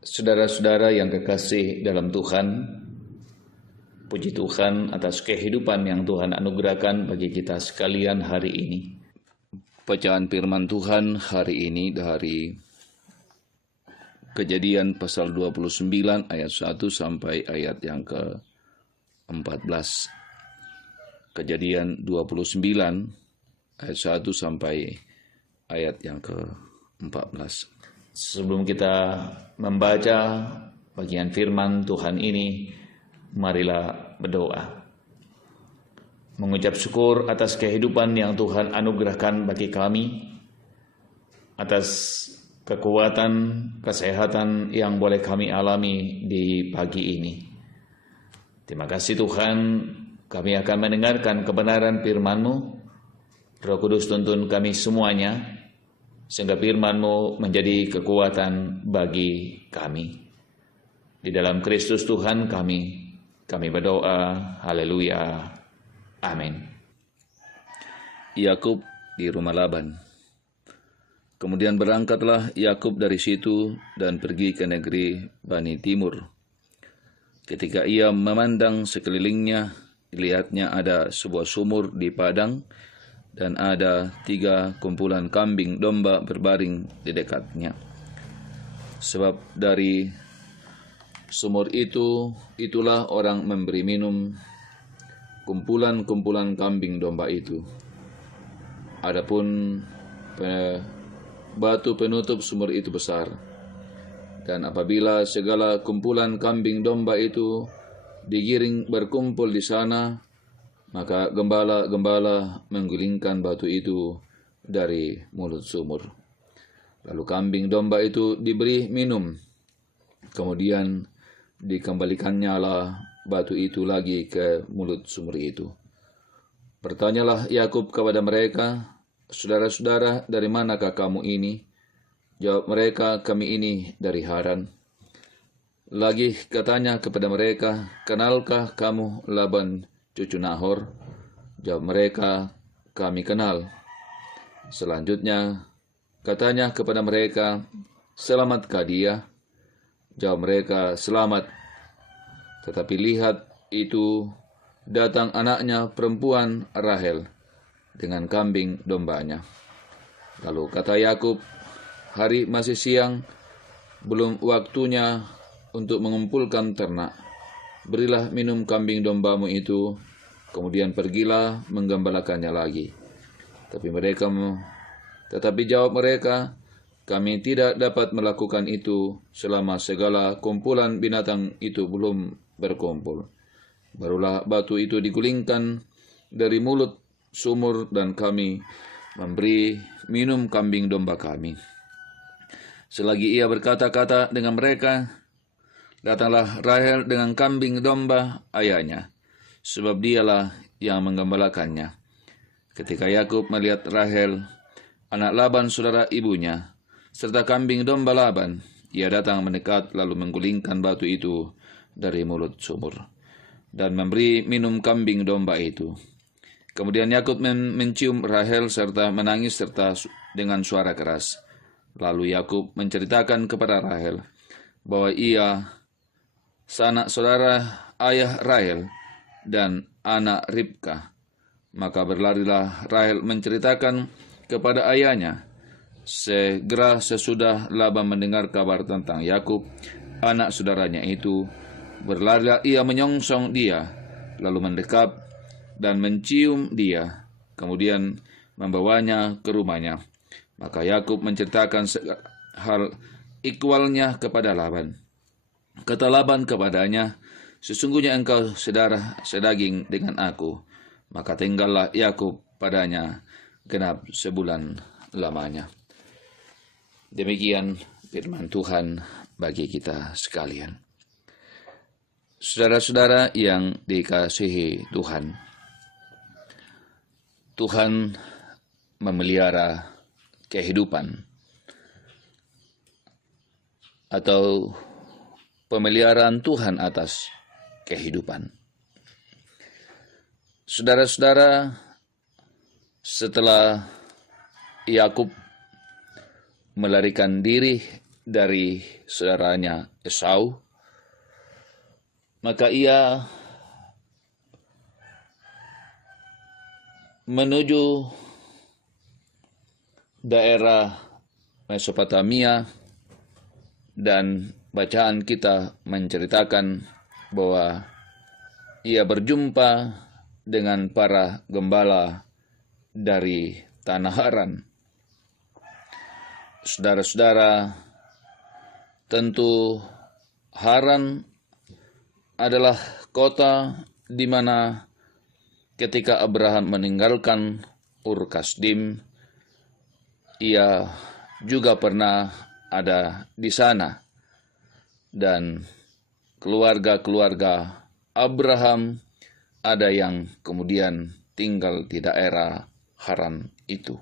Saudara-saudara yang kekasih dalam Tuhan, puji Tuhan atas kehidupan yang Tuhan anugerahkan bagi kita sekalian hari ini. Bacaan firman Tuhan hari ini dari Kejadian pasal 29 ayat 1 sampai ayat yang ke-14. Kejadian 29 ayat 1 sampai ayat yang ke-14. Sebelum kita membaca bagian firman Tuhan ini, marilah berdoa. Mengucap syukur atas kehidupan yang Tuhan anugerahkan bagi kami, atas kekuatan, kesehatan yang boleh kami alami di pagi ini. Terima kasih Tuhan, kami akan mendengarkan kebenaran firman-Mu. Roh Kudus tuntun kami semuanya, sehingga firman-Mu menjadi kekuatan bagi kami. Di dalam Kristus Tuhan kami berdoa, haleluya, amin. Yakub di rumah Laban. Kemudian berangkatlah Yakub dari situ dan pergi ke negeri Bani Timur. Ketika ia memandang sekelilingnya, dilihatnya ada sebuah sumur di padang, dan ada 3 kumpulan kambing domba berbaring di dekatnya. Sebab dari sumur itulah orang memberi minum kumpulan-kumpulan kambing domba itu. Adapun batu penutup sumur itu besar. Dan apabila segala kumpulan kambing domba itu digiring berkumpul di sana, maka gembala-gembala menggulingkan batu itu dari mulut sumur. Lalu kambing domba itu diberi minum. Kemudian dikembalikannya lah batu itu lagi ke mulut sumur itu. Bertanyalah Yakub kepada mereka, "Saudara-saudara, dari manakah kamu ini?" Jawab mereka, "Kami ini dari Haran." Lagi katanya kepada mereka, "Kenalkah kamu Laban cucu Nahor?" Jawab mereka, "Kami kenal." Selanjutnya katanya kepada mereka, "Selamatkah dia?" Jawab mereka, "Selamat." Tetapi lihat, itu datang anaknya perempuan Rahel dengan kambing dombanya. Lalu kata Yakub, "Hari masih siang, belum waktunya untuk mengumpulkan ternak. Berilah minum kambing dombamu itu, kemudian pergilah menggembalakannya lagi." Tetapi jawab mereka, "Kami tidak dapat melakukan itu selama segala kumpulan binatang itu belum berkumpul. Barulah batu itu digulingkan dari mulut sumur dan kami memberi minum kambing domba kami." Selagi ia berkata-kata dengan mereka, datanglah Rahel dengan kambing domba ayahnya, sebab dialah yang menggembalakannya. Ketika Yakub melihat Rahel, anak Laban saudara ibunya, serta kambing domba Laban, ia datang mendekat lalu menggulingkan batu itu dari mulut sumur dan memberi minum kambing domba itu. Kemudian Yakub mencium Rahel serta menangis serta dengan suara keras. Lalu Yakub menceritakan kepada Rahel bahwa ia sanak saudara ayah Rahel dan anak Ribka. Maka berlarilah Rahel menceritakan kepada ayahnya. Segera sesudah Laban mendengar kabar tentang Yakub, anak saudaranya itu, berlarilah ia menyongsong dia, lalu mendekap dan mencium dia, kemudian membawanya ke rumahnya. Maka Yakub menceritakan hal ikhwalnya kepada Laban. Kata Laban kepadanya, "Sesungguhnya engkau saudara sedaging dengan aku." Maka tinggallah Yakub padanya genap sebulan lamanya. Demikian firman Tuhan bagi kita sekalian. Saudara-saudara yang dikasihi Tuhan, Tuhan memelihara kehidupan atau pemeliharaan Tuhan atas kehidupan. Saudara-saudara, setelah Yakub melarikan diri dari saudaranya Esau, maka ia menuju daerah Mesopotamia, dan bacaan kita menceritakan bahwa ia berjumpa dengan para gembala dari tanah Haran. Saudara-saudara, tentu Haran adalah kota di mana ketika Abraham meninggalkan Ur Kasdim, ia juga pernah ada di sana. Dan keluarga-keluarga Abraham ada yang kemudian tinggal di daerah Haran itu.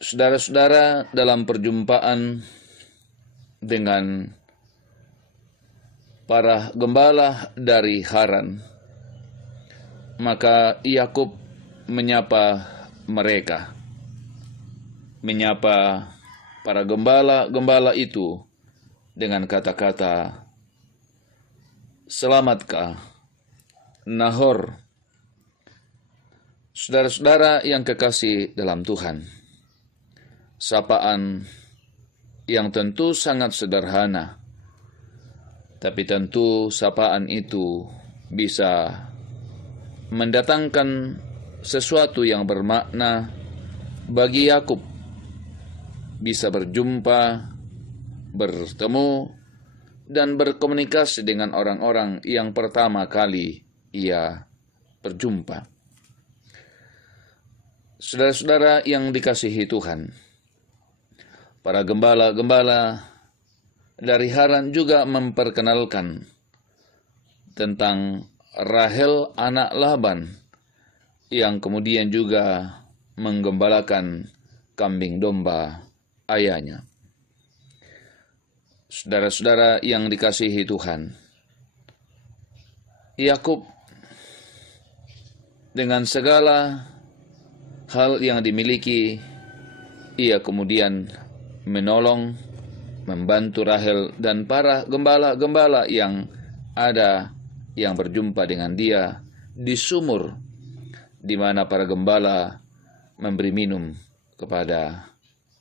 Saudara-saudara, dalam perjumpaan dengan para gembala dari Haran, maka Yakub menyapa mereka, menyapa para gembala-gembala itu dengan kata-kata, "Selamatkah, Nahor?" Saudara-saudara yang kekasih dalam Tuhan, sapaan yang tentu sangat sederhana, tapi tentu sapaan itu bisa mendatangkan sesuatu yang bermakna bagi Yakub, bisa berjumpa, bertemu, dan berkomunikasi dengan orang-orang yang pertama kali ia berjumpa. Saudara-saudara yang dikasihi Tuhan, para gembala-gembala dari Haran juga memperkenalkan tentang Rahel anak Laban yang kemudian juga menggembalakan kambing domba ayahnya. Saudara-saudara yang dikasihi Tuhan, Yakub dengan segala hal yang dimiliki, ia kemudian menolong, membantu Rahel dan para gembala-gembala yang ada yang berjumpa dengan dia di sumur di mana para gembala memberi minum kepada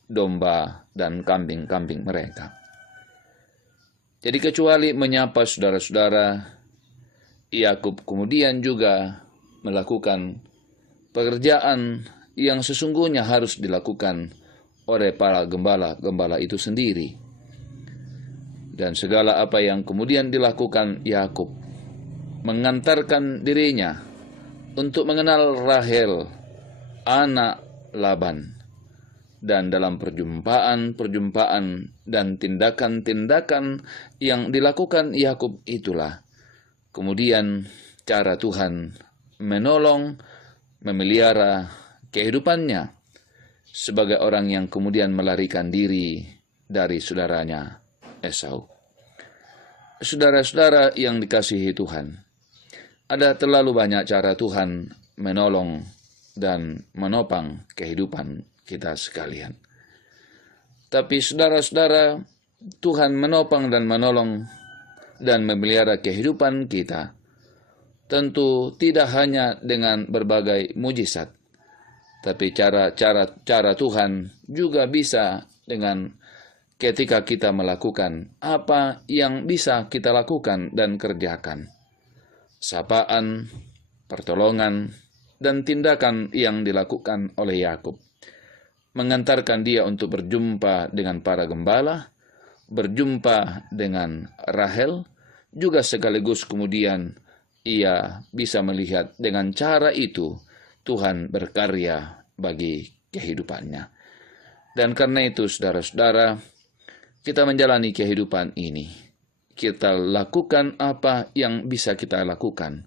domba dan kambing-kambing mereka. Jadi kecuali menyapa saudara-saudara, Yakub kemudian juga melakukan pekerjaan yang sesungguhnya harus dilakukan oleh para gembala-gembala itu sendiri. Dan segala apa yang kemudian dilakukan Yakub, mengantarkan dirinya untuk mengenal Rahel, anak Laban. Dan dalam perjumpaan dan tindakan-tindakan yang dilakukan Yakub itulah kemudian cara Tuhan menolong, memelihara kehidupannya sebagai orang yang kemudian melarikan diri dari saudaranya Esau. Saudara-saudara yang dikasihi Tuhan, ada terlalu banyak cara Tuhan menolong dan menopang kehidupan kita sekalian. Tapi saudara-saudara, Tuhan menopang dan menolong dan memelihara kehidupan kita tentu tidak hanya dengan berbagai mujizat, tapi cara Tuhan juga bisa dengan ketika kita melakukan apa yang bisa kita lakukan dan kerjakan. Sapaan, pertolongan, dan tindakan yang dilakukan oleh Yakub mengantarkan dia untuk berjumpa dengan para gembala, berjumpa dengan Rahel, juga sekaligus kemudian ia bisa melihat dengan cara itu Tuhan berkarya bagi kehidupannya. Dan karena itu saudara-saudara, kita menjalani kehidupan ini, kita lakukan apa yang bisa kita lakukan,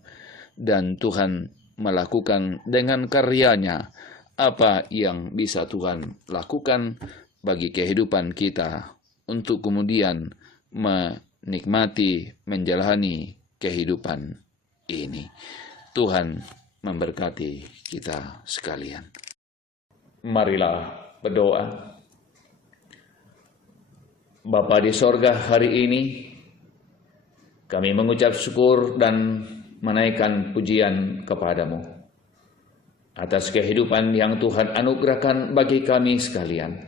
dan Tuhan melakukan dengan karyanya apa yang bisa Tuhan lakukan bagi kehidupan kita untuk kemudian menikmati, menjalani kehidupan ini. Tuhan memberkati kita sekalian. Marilah berdoa. Bapa di sorga, hari ini kami mengucap syukur dan menaikkan pujian kepadamu atas kehidupan yang Tuhan anugerahkan bagi kami sekalian.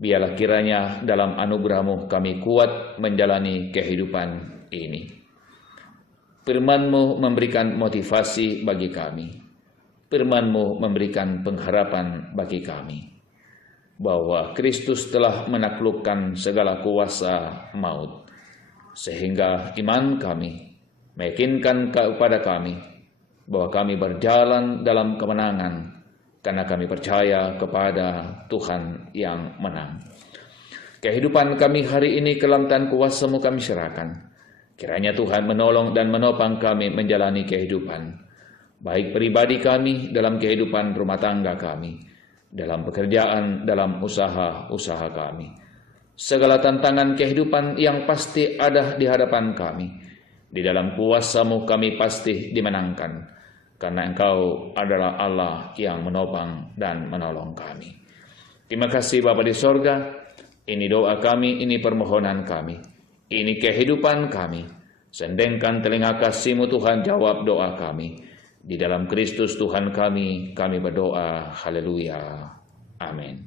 Biarlah kiranya dalam anugerah-Mu kami kuat menjalani kehidupan ini. Firman-Mu memberikan motivasi bagi kami. Firman-Mu memberikan pengharapan bagi kami, bahwa Kristus telah menaklukkan segala kuasa maut, sehingga iman kami meyakinkan kepada kami bahwa kami berjalan dalam kemenangan karena kami percaya kepada Tuhan yang menang. Kehidupan kami hari ini ke dalam tangan kuasa-Mu kami serahkan. Kiranya Tuhan menolong dan menopang kami menjalani kehidupan, baik pribadi kami dalam kehidupan rumah tangga kami, dalam pekerjaan, dalam usaha-usaha kami. Segala tantangan kehidupan yang pasti ada di hadapan kami, di dalam kuasa-Mu kami pasti dimenangkan, karena Engkau adalah Allah yang menopang dan menolong kami. Terima kasih Bapa di sorga, ini doa kami, ini permohonan kami, ini kehidupan kami. Sendengkan telinga kasih-Mu Tuhan, jawab doa kami. Di dalam Kristus Tuhan kami berdoa. Haleluya. Amin.